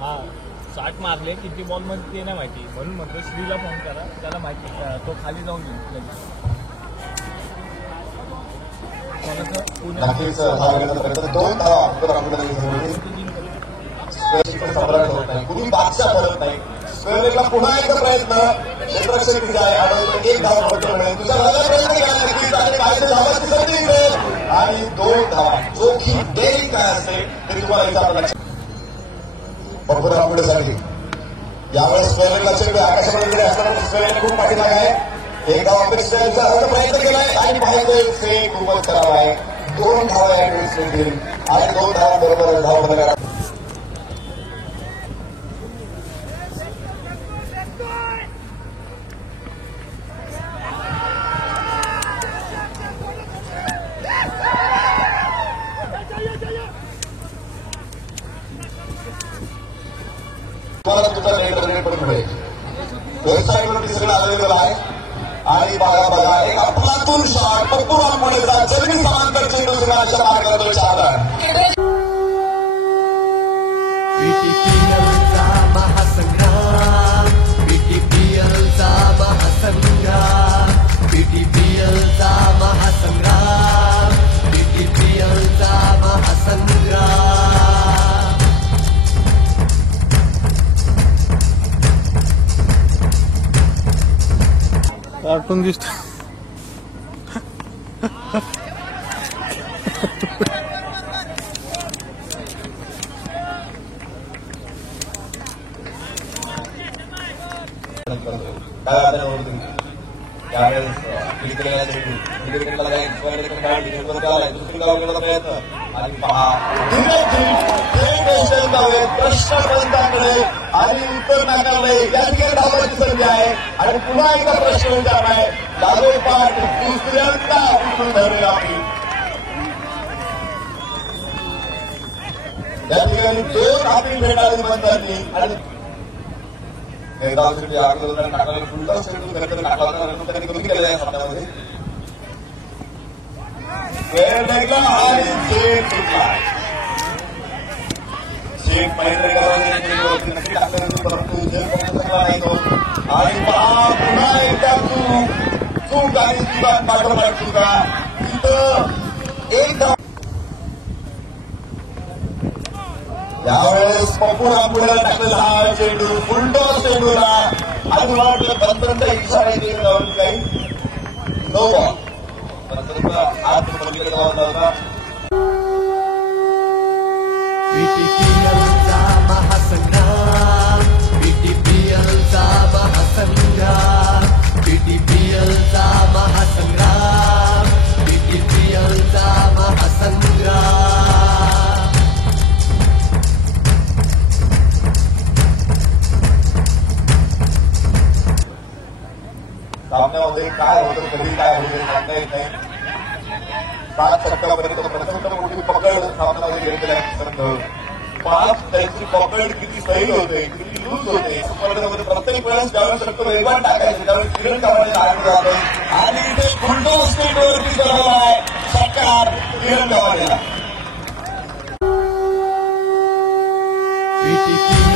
हा 60 मारले किती बॉल मध्ये ते नाही माहिती म्हणून म्हणतो श्रीला फोन करा त्याला माहिती तो खाली जाऊन येईल पुन्हा एकदा प्रयत्न क्षेत्ररक्षक एक धाव संधी मिळेल आणि 2 धावा चोखी देरी काय असेल ते तुम्हाला बरोबर आपल्यासाठी यावेळेस स्पेअरला लक्ष आकाशामध्ये असताना स्पेअरने खूप पाठीमागे आहे एक धाव अपेक्षा प्रयत्न केलाय आणि पाहिजे खूपच खराब आहे 2 धावा या दिवशी आणि 2 धावा बरोबर धाव बदला वेबसाईटवरती सगळं अवेलेबल आहे आणि बघा एक अफलातून शॉट पप्पू रामपुणेचा जमिनी समांतर चेंडू संघाच्या मार्गावर चालला बीटीपीएलचा महासंग्राम बीटीपीएलचा महासंग्राम बीटीपीएलचा महासंग्राम बीटीपीएलचा महासंग्राम कार्टून दिसत प्रश्नपंताकडे आणि उत्तर नाकारले या ठिकाणी धावाची संधी आहे आणि पुन्हा एकदा प्रश्न विचारला आहे लागोपाठ दुसऱ्यांदा उचलून धरले आपली या ठिकाणी 2 अपील भेटायला बनतानी आणि टाकायला फुलटा सेंडू त्यांनी करून केलेला आहे सामन्यामध्ये आणि शेख महिंद्र नक्की टाकल्यानंतर नाही तो आणि पुन्हा एकदा चूक आणि पाठोपाठ चुका तिथं एक यावेळेस पप्पू रामपुणेला टाकलेला हा चेंडू फुलटॉस चेंडूला आणि मला वाटलं पंतचा इशारा जाऊन काही नो बॉल पंतचा हात पलीकडे जाऊन होता बीटीपीएलचा महासंग्राम बीटीपीएलचा महासंग्राम बीटीपीएलचा महासंग्राम बीटीपीएलचा महासंग्राम सामन्यामध्ये काय होतं कधी काय होतं सांगता येत नाही 7 षटकापर्यंत प्रचंड मोठी पकड सामन्यामध्ये घेतलेली आहे 5 त्यांची पकड किती सैल होते किती लूज होते स्पर्धेमध्ये प्रत्येक वेळेस त्यावेळेस षटक वेगवान टाकायचे त्यावेळेस किरण कामाने लागलं जातं आणि इथे फुलटॉ स्टेटवरती करवला आहे षटकार किरण कामानेला बीटीपी